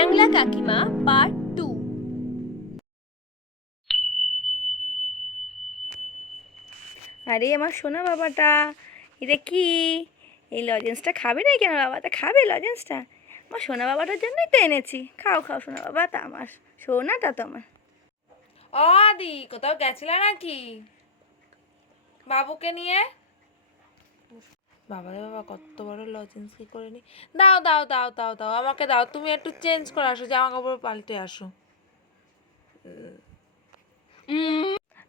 ক্যাংলা কাকিমা পার্ট 2। আরে আমার সোনা বাবাটা, এটা কি? এই লজেন্সটা খাবে না কেন? বাবা তা খাবে লজেন্সটা? আমার সোনা বাবাটার জন্যই তো এনেছি। খাও খাও সোনা বাবা, তা আমার সোনাটা তো আমার। ও আদি, কোথাও গেছিলে নাকি বাবুকে নিয়ে? বাবা রে বাবা, কত বড় লজেন্স কি করে নি। দাও দাও দাও দাও দাও, আমাকে দাও। তুমি একটু চেঞ্জ করে আসো, জামা কাপড় পাল্টে আসো।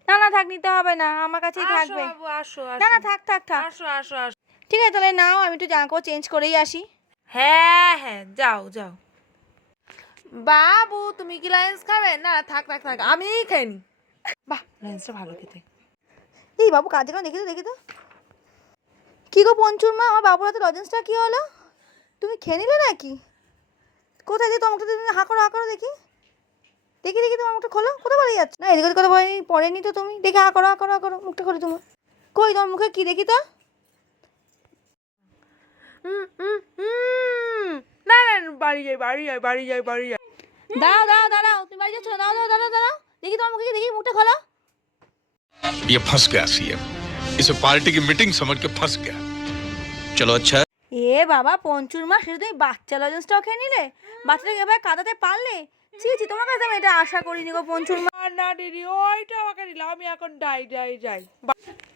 না না থাক, নিতে হবে না, আমার কাছেই আসো থাকবে। বাবু, আসো না আসো না থাক থাক থাক। আসো আসো আসো। ঠিক আছে তাহলে নাও, আমি একটু জামা কাপড় চেঞ্জ করেই আসি। হ্যাঁ হ্যাঁ, যাও যাও। বাবু, তুমি কি লাইন্স খাবে? না থাক থাক থাক, আমিই খাই নি। বাহ, লাইন্সটা ভালো খেতে। এই বাবু কাজে কেন, দেখি তো দেখি তো। কি গো পঞ্চুর মা, আমার বাবুর হাতে লজেন্সটা কি হলো? তুমি খেয়ে নিলে নাকি? কোথায় যে তোমার মুখটা, তুমি হা করো দেখি। দেখি দেখি তোমার মুখটা খোলো, কোথায় বলে যাচ্ছে? না এদিকে কথা পড়েনি তো তুমি। দেখি হা করো হা করো হা করো, মুখটা খোলো তোমার। কই তোমার মুখে কি দেখি তো? না না না, বাড়ি যাই বাড়ি যাই বাড়ি যাই বাড়ি যাই। দাঁড়াও দাঁড়াও দাঁড়াও, তুমি বাড়ি যাচ্ছ না? দাঁড়াও দাঁড়াও দাঁড়াও দাঁড়াও, দেখি তোমার মুখে কি দেখি, মুখটা খোলো। ये फंस गया सीएम। इसे पार्टी की मीटिंग समझ के फंस गया। चलो अच्छा है। এ বাবা পঞ্চুর মা, সেটা তুমি বাচ্চা লজেন্সটাও খেয়ে নিলে? বাচ্চাটাকে এভাবে কাঁদাতে পারলে? ছি ছি, তোমার কাছে আমি এটা আশা করিনি গো পঞ্চুর মা। না না দিদি, ওইটা আমাকে দিলাম, আমি এখন যাই যাই যাই।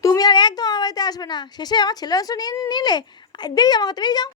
তুমি আর একদম আমার বাড়িতে আসবে না, শেষে আমার ছেলে লজেন্সটা নিয়ে নিলে। বেরিয়ে যাও আমার হাতে, বেরিয়ে যাও।